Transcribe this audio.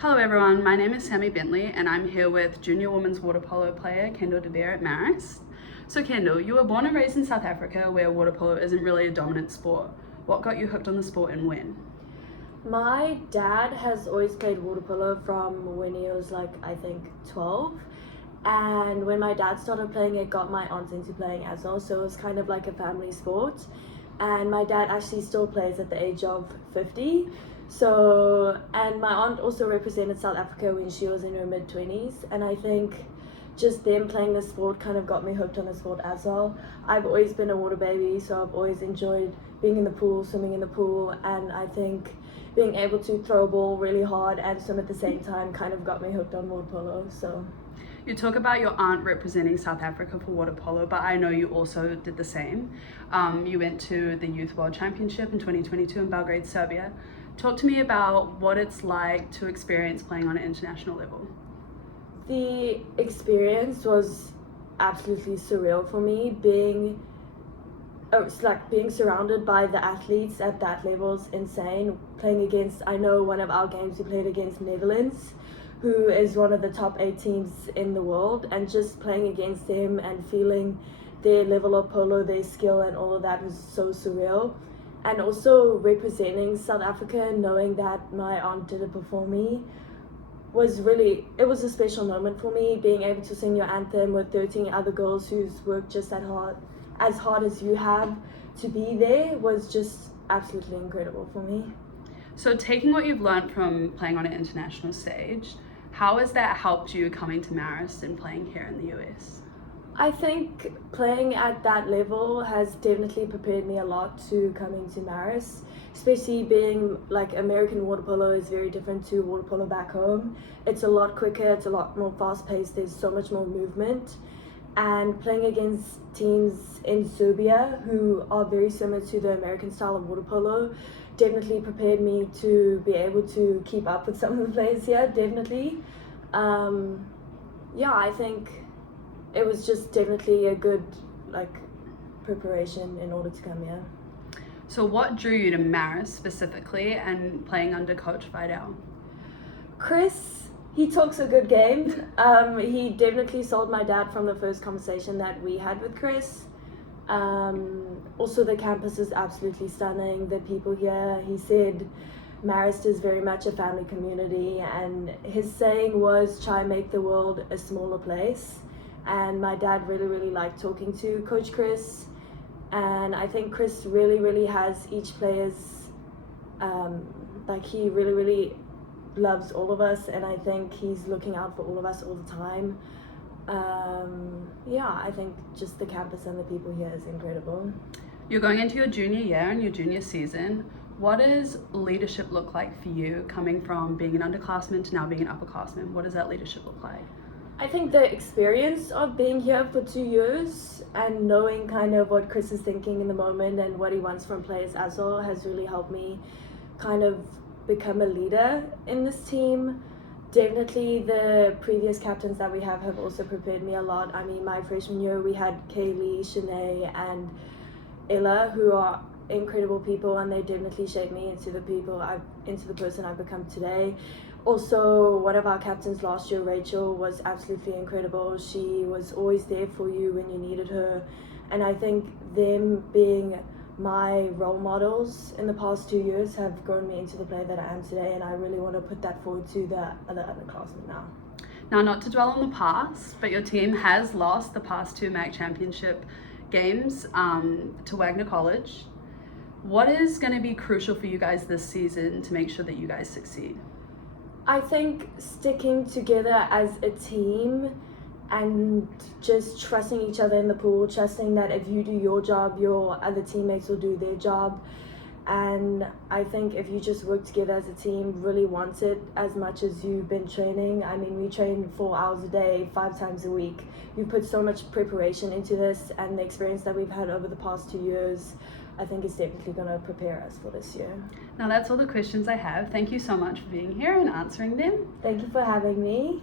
Hello everyone, my name is Sammy Bentley and I'm here with junior women's water polo player Kendell De Beer at Marist. So Kendell, you were born and raised in South Africa where water polo isn't really a dominant sport. What got you hooked on the sport and when? My dad has always played water polo from when he was I think 12. And when my dad started playing, it got my aunt into playing as well. So it was kind of like a family sport. And my dad actually still plays at the age of 50. And my aunt also represented South Africa when she was in her mid-20s. And I think just them playing the sport kind of got me hooked on the sport as well. I've always been a water baby, so I've always enjoyed being in the pool, swimming in the pool, and I think being able to throw a ball really hard and swim at the same time kind of got me hooked on water polo. So You talk about your aunt representing South Africa for water polo, but I know you also did the same. You went to the Youth World Championship in 2022 in Belgrade, Serbia. Talk to me about what it's like to experience playing on an international level. the experience was absolutely surreal for me. It's like being surrounded by the athletes at that level is insane. Playing against, I know one of our games we played against Netherlands, who is one of the top 8 teams in the world, and just playing against them and feeling their level of polo, their skill and all of that was so surreal. And also representing South Africa, knowing that my aunt did it before me, it was a special moment for me. Being able to sing your anthem with 13 other girls who's worked just as hard as you have to be there was just absolutely incredible for me. So taking what you've learned from playing on an international stage, how has that helped you coming to Marist and playing here in the US? I think playing at that level has definitely prepared me a lot to coming to Marist, especially being like American water polo is very different to water polo back home. It's a lot quicker, it's a lot more fast paced, there's so much more movement. And playing against teams in Serbia who are very similar to the American style of water polo definitely prepared me to be able to keep up with some of the players here, definitely. I think it was just definitely a good preparation in order to come here. So what drew you to Marist specifically and playing under Coach Vidal? Chris, he talks a good game. He definitely sold my dad from the first conversation that we had with Chris. Also, the campus is absolutely stunning. The people here, he said, Marist is very much a family community, and his saying was, try and make the world a smaller place. And my dad really liked talking to Coach Chris, and I think Chris really has each player's he really loves all of us, and I think he's looking out for all of us all the time. I think just the campus and the people here is incredible. You're going into your junior year and your junior season. What does leadership look like for you coming from being an underclassman to now being an upperclassman? What does that leadership look like? I think the experience of being here for 2 years and knowing kind of what Chris is thinking in the moment and what he wants from players as well has really helped me kind of become a leader in this team. Definitely the previous captains that we have also prepared me a lot. I mean, my freshman year we had Kaylee, Shanae and Ella, who are incredible people, and they definitely shaped me into the person I've become today. Also, one of our captains last year, Rachel, was absolutely incredible. She was always there for you when you needed her, and I think them being my role models in the past 2 years have grown me into the player that I am today, and I really want to put that forward to the other underclassmen now. Now, not to dwell on the past, but your team has lost the past 2 MAC championship games to Wagner College. What is going to be crucial for you guys this season to make sure that you guys succeed? I think sticking together as a team and just trusting each other in the pool, trusting that if you do your job, your other teammates will do their job. And I think if you just work together as a team, really want it as much as you've been training. I mean, we train 4 hours a day, 5 times a week. We've put so much preparation into this, and the experience that we've had over the past 2 years, I think is definitely going to prepare us for this year. Now, that's all the questions I have. Thank you so much for being here and answering them. Thank you for having me.